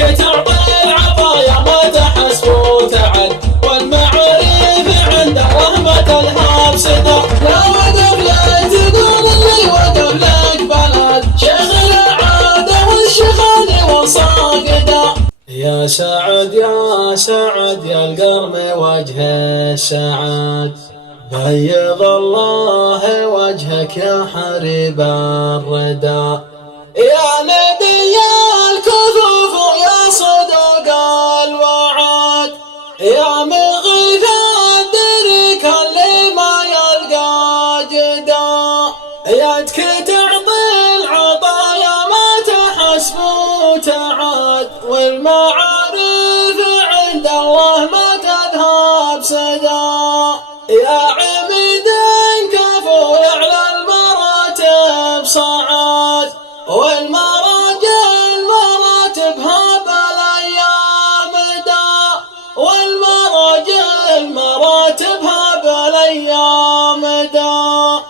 يدك تعطي العطايا ما تحسب وتعد، والمعاريف عند رحمة الهاب صدى. لا وقف لك تقول اللي وقف لك بلد، شيخ العادة والشيخان والصاقدة. يا سعد يا سعد يا القرم وجه السعد، بيض الله وجهك يا حريب الردى. يا نبي الكفوف يا صدق الوعد، يا مغيث الدرك اللي ما يلقى جدا. يدك تعطي العطايا ما تحسب وتعد، والمعارف عند الله ما تذهب سدى. يا عميد كفو على المراتب صعد، والمراجل مراتبها بالايام دا، والمراجل مراتبها بالايام دا.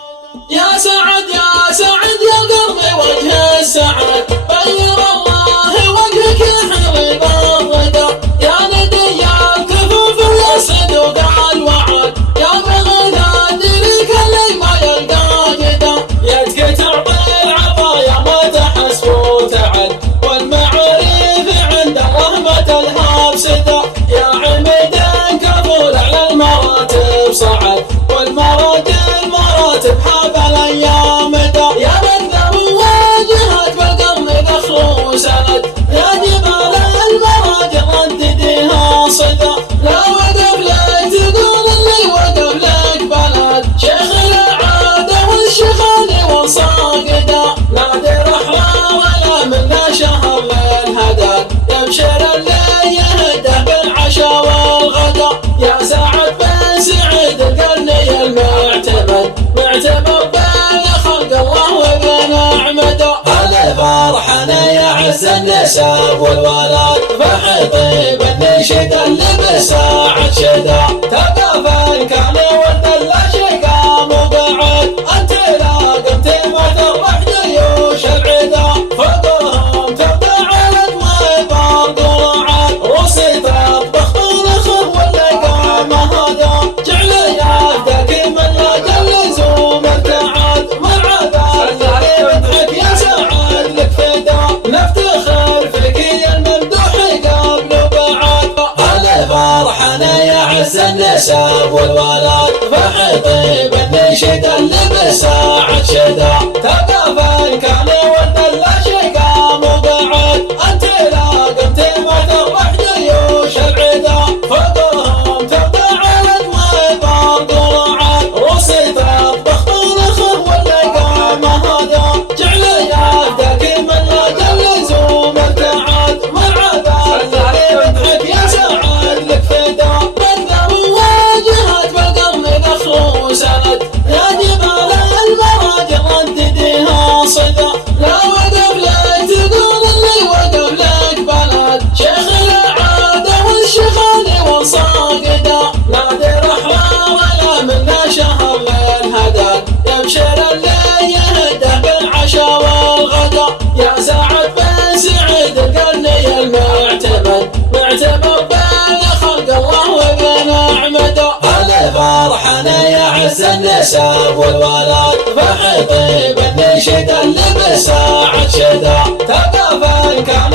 يا سعد يا سعد يا قرم وجه السعد، بيض الله وجهك يا حبيب الردى. يا ندي الكفوف يا صدق الوعد، يا بغيث الدرك اللي ما يلقى جدا. يدك تعطي العطايا ما تحسب وتعد، والمعاريف عند رحمة الهاب صدى. يا عميد كفول على المراتب صعد، والمراجل مراتبها بالايام دا. يا بدر واجهك بالقرن ذخر وسند، يا جبال المراجل ردديها صدى. لا وقف لك تقول اللي وقف لك بلد، شيخ العادة والشيخان والصاقدة. نادي رحمة ولا منا شهر للهدى، يبشر اللي يهده بالعشا والغدا. يا سعد بن سعيد القرني المعتمد، معتمد بين خلق الله وبين أعمده. على فرحنا يا عز النسب والولد، فحطيب النشيد اللي بساعد شدا. تقافل كان ولد لا شي قام وقعد، انت لا قمت ما تربح جيوش العدا. فوقهم تبدا على دماء برد ورعد، روسي تطبخ طنخه ولا قام هذا. جعل يدك من لا جل زوم ارتعد، مرعبا اللي بدحك يا سعد لك فدا. نفتخر فيك يا الممدوح قبل وبعد. على فرحنا يا عز النسب والولد، فحطيب النشيد اللي بساعد شدا. تقافل كان ولد لا شي قام وقعد، انت لا قمت ما تربح جيوش العدا. فوقهم تبدا على دماء برد ورعد، روسي تطبخ طنخه ولا قام هذا. جعل يدك من لا جل زوم ارتعد، مرعبا اللي بدحك يا سعد لك فدا. بدر واجهك بالقرن ذخر وسند، يا جبال المراجل ردديها صدى. لا وقف لك تقول اللي وقف لك بلد، شيخ العادة والشيخان والصاقدة. نادي رحمة ولا منا شهر للهدى، يبشر اللي يهده بالعشا والغدا. يا سعد بن سعيد القرني المعتمد، معتمد بين خلق الله وبين أعمده. على فرحنا يا عز النسب والولد، فحطيب النشيد اللي بساعد شدا. تقافل كان